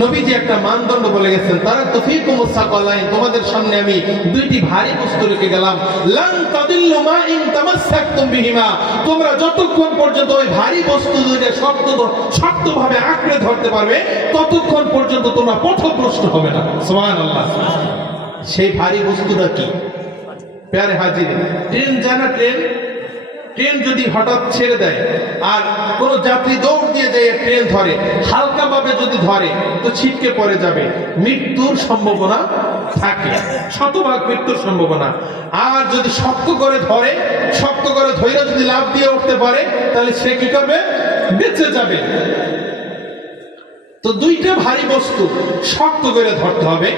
নবীজি একটা মানদণ্ড বলে গেছেন, তারা তফিকুমুস সাকালাইন, তোমাদের সামনে আমি দুইটি ভারী বস্তু রেখে গেলাম। লান তাদিল্লু মা ইন তামাসসাকতুম বিহিমা, তোমরা যতক্ষণ পর্যন্ত ওই ভারী বস্তু দুইটা শক্তভাবে আঁকড়ে ধরতে পারবে ততক্ষণ পর্যন্ত তোমরা পথভ্রষ্ট হবে না। সুবহানাল্লাহ। সেই ভারী বস্তুটা কি? প্যারে হাজির, ট্রেন জানা, ট্রেন যদি হঠাৎ ছেড়ে দেয় আর কোন যাত্রী দৌড় দিয়ে যায় ট্রেন ধরে, হালকা ভাবে যদি ধরে তো ছিটকে পড়ে যাবে, মৃত্যুর সম্ভাবনা থাকে, শতভাগ মৃত্যুর সম্ভাবনা। আর যদি শক্ত করে ধরে যদি লাফ দিয়ে উঠতে পারে তাহলে সে কি করবে? বেঁচে যাবে। তো দুইটা ভারী বস্তু শক্ত করে ধরতে হবে,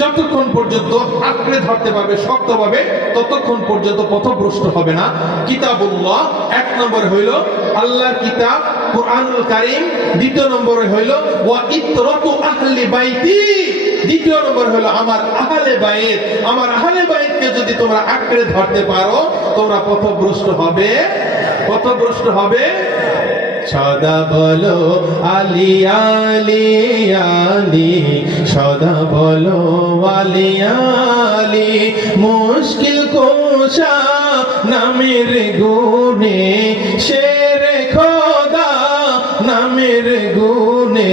যতক্ষণ পর্যন্ত আঁকড়ে ধরতে পারবে শক্তভাবে ততক্ষণ পর্যন্ত পথভ্রষ্ট হবে না। কিতাবুল্লাহ এক নম্বরে হইল আল্লাহর কিতাব কুরআনুল কারীম, দ্বিতীয় নম্বরে হইল ওয়া ইতরাতু আহলি বাইতি, দ্বিতীয় নম্বর হলো আমার আহলে বাইত। আমার আহলে বাইতকে যদি তোমরা আঁকড়ে ধরতে পারো তোমরা পথভ্রষ্ট হবে। সদা বলো আলী আলী আলী, সদা বলো আলী আলী, মুশকিল কোশা নামের গুণে, শেরে খোদা নামের গুণে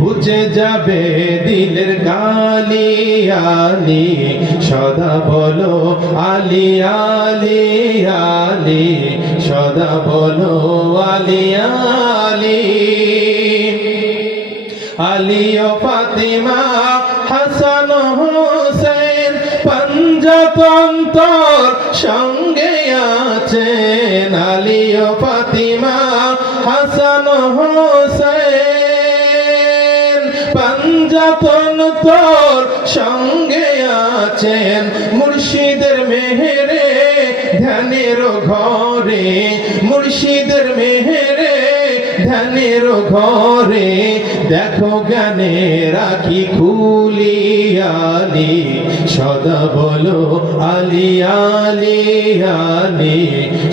বুঝে যাবে দিলের গালি আলী, সদা বলো আলী আলী আলী, সদা বলো আলী আলী। আলী ও ফাতিমা হাসান হোসেন পঞ্জতন্তর সঙ্গে আছেন, আলী ও ফাতিমা হাসান হোসেন পঞ্জতন্তর সঙ্গে আছেন, মুর্শিদের মেহেরে ধ্যানের ঘরে, মুর্শিদের মেহেরে ধ্যানের ঘরে, দেখো জ্ঞানে রাখি খুলি আলী, সদা বলো আলী আলী আলী,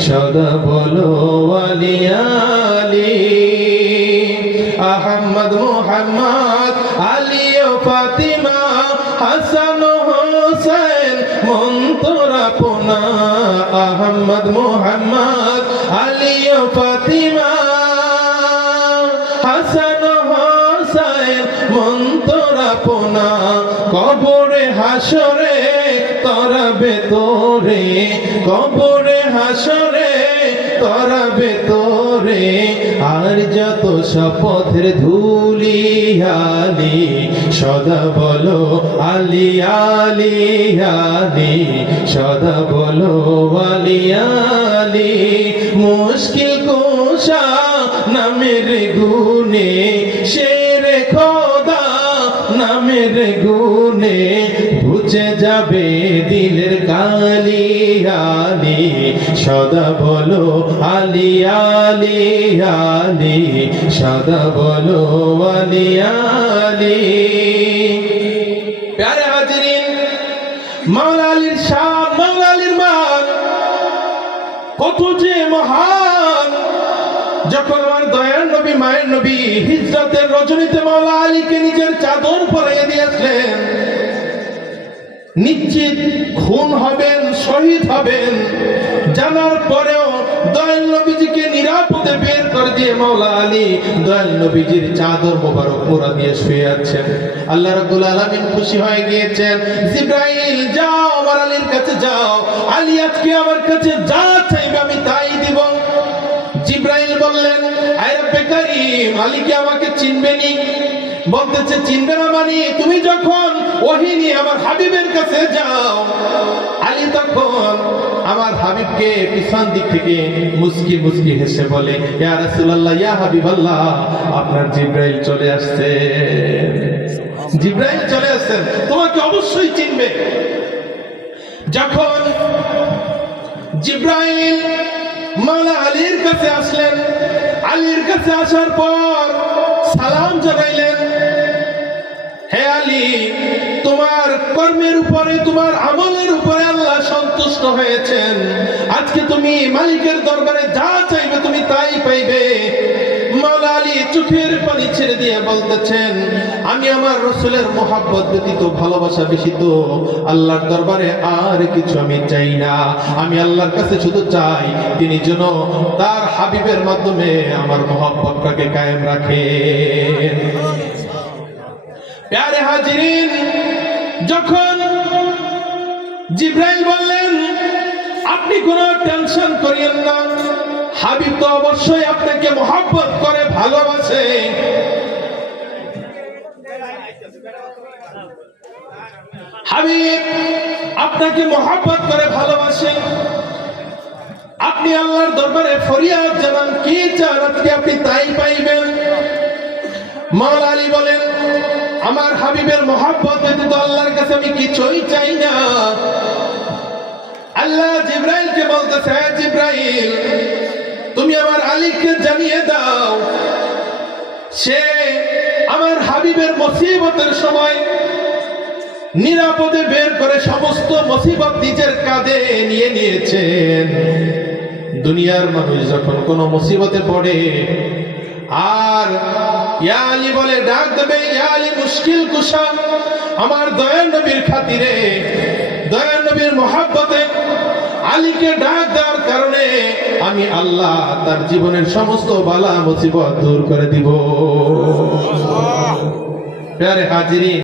সদা বলো আলী আলী। আহমদ মুহাম্মদ আলী ও ফাতিমা হাসান হোসেন মন্তরা পোনা, আহমদ মুহাম্মদ আলী ও ফাতিমা হাসান হোসেন মন্তরা পোনা, কবরে হাসরে তরাবে তোরে, কবরে হাসরে তরাবে তোরে, আর যত শপথের ধুলি আলী, সদা বলো আলী আলী আলী, সদা বলো আলী আলী, মুশকিল কোশা নামের গুণে, শেরে খোদা নামের গুণে বুঝে যাবে দিলের কালি আলী, সদা বলো আলী আলী আলী, সদা বলো আলী আলী। প্যারে হাজিরিন, মাওলা আলীর শান, মাওলা আলীর মান কত যে মহান। যখন আমার দয়ার নবী মায়ের নবী হিজরতের রজনীতে মাওলা আলীকে নিজের চাদর পরাইয়া দিয়েছিলেন, নিশ্চিত খুন হবেন, শহীদ হবেন জানার পরেও দয়াল নবীজিকে নিরাপদে বের করে দিয়ে মাওলা আলী দয়াল নবীজির চাদর মোবারক মোড়া দিয়ে শুয়ে আছেন। আল্লাহ রাব্বুল আলামিন খুশি হয়ে গিয়েছেন, জিবরাইল যাও আমার আলীর কাছে যাও, আলী আজকে আমার কাছে যা চাইবে আমি তাই দিব। জিবরাইল বললেন, আয় রব্বে কারীম, আলী কি আমাকে চিনবে নি? বলতেছে চিনবে না মানে তুমি যখন ওহী নিয়ে আমার হাবিবের কাছে যাও। আলী তখন আমার হাবিবকে পিছন দিক থেকে মুস্কি মুস্কি হেসে বলে, ইয়া রাসূলুল্লাহ, ইয়া হাবিবাল্লাহ, আপনার জিবরাইল চলে আসছে, জিবরাইল চলে আসছেন, তোমাকে অবশ্যই চিনবে। যখন জিবরাইল মাওলা আলীর কাছে আসলেন, আলীর কাছে আসার পর সালাম জানাইলেন, হে আলী, তোমার কর্মের উপরে তোমার আমলের উপরে আল্লাহ সন্তুষ্ট হয়েছেন, আজকে তুমি মালিকের দরবারে যা চাইবে তুমি তাই পাইবে। মাওলা আলী আলী চোখের পানি ছেড়ে দিয়ে বলতেছেন, আমি আমার রাসূলের মহব্বত ব্যতীত ভালোবাসা বেশি তো আল্লাহর দরবারে আর কিছু আমি চাই না। আমি আল্লাহর কাছে শুধু চাই তিনি যেন তার হাবিবের মাধ্যমে আমার মহব্বতটাকে কায়েম রাখেন। প্যারে হাজিরিন, যখন জিবরাইল বললেন আপনি কোনো টেনশন করিয়েন না, হাবিব তো অবশ্যই আপনাকে মহব্বত করে ভালোবাসে। হাবিব আপনাকে মহব্বত করে ভালোবাসে, আপনি আল্লাহর দরবারে ফরিয়াদ জানান, কি চান আজকে আপনি তাই পাইবেন। মাওলা আলী বলেন, আমার হাবিবের মহব্বত ব্যতীত আল্লাহর কাছে আমি কিছুই চাই না। আল্লাহ জিবরাইলকে বলতেছে, জিবরাইল তুমি আমার আলীকে জানিয়ে দাও, সে আমার হাবিবের মুসিবতের সময় নিরাপদে বের করে সমস্ত মুসিবত নিজের কাঁধে নিয়ে নিয়েছেন। দুনিয়ার মানুষ যখন কোনো মুসিবতে পড়ে আর ইয়া আলী বলে ডাক দেবে, ইয়া আলী মুশকিল কুশা, আমার দয়ার নবীর খাতিরে, দয়ার নবীর মহব্বতে আলীকে ডাক দেওয়ার কারণে আমি আল্লাহ তার জীবনের সমস্ত বালা মুসিবত দূর করে দিব। প্যারে হাজিরিন।